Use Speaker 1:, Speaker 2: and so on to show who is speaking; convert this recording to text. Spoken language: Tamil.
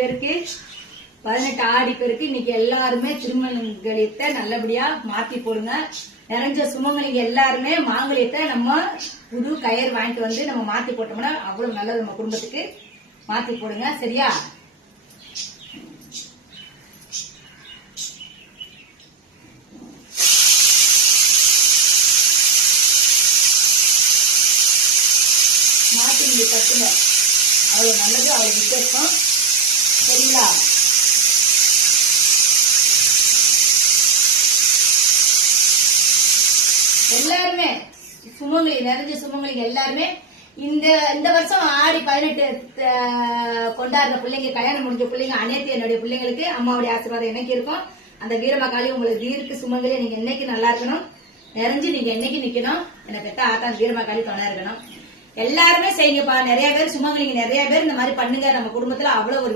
Speaker 1: பேருக்கு பதினெட்டு ஆடி பேருக்கு இன்னைக்கு எல்லாருமே திருமணங்களியத்தை நல்லபடியா மாத்தி போடுங்க. நிறைஞ்ச சுமங்கலிங்க எல்லாருமே மாங்கலியத்தை நம்ம புது கயிறு வாங்கிட்டு வந்து நம்ம மாத்தி போட்டோம்னா அவ்வளவு நல்லது நம்ம குடும்பத்துக்கு. மாத்தி போடுங்க சரியா? மாத்தி நீங்க கட்டுங்க அவ்வளவு நல்லது அவ்வளவு விசேஷம். எல்லாருமே சுமங்கலி நிறைஞ்ச சுமங்கலி எல்லாருமே இந்த இந்த வருஷம் ஆடி பதினெட்டு கொண்டாடுற பிள்ளைங்க கல்யாணம் முடிஞ்ச பிள்ளைங்க அனைத்து என்னுடைய பிள்ளைங்களுக்கு அம்மாவுடைய ஆசீர்வாதம் எனக்கு இருக்கும். அந்த வீரமக்காளி உங்களுக்கு வீருக்கு சுமங்கலி நீங்க என்னைக்கு நல்லா இருக்கணும்? நிறைஞ்சு நீங்க என்னைக்கு நிக்கணும்? என்னை பெத்த ஆத்தா வீரமக்காளி துணை இருக்கணும். எல்லாருமே செய்யுங்கப்பா. நிறைய பேர் சுமங்கலிங்க நிறைய பேர் இந்த மாதிரி பண்ணுங்க. நம்ம குடும்பத்துல அவ்வளவு ஒரு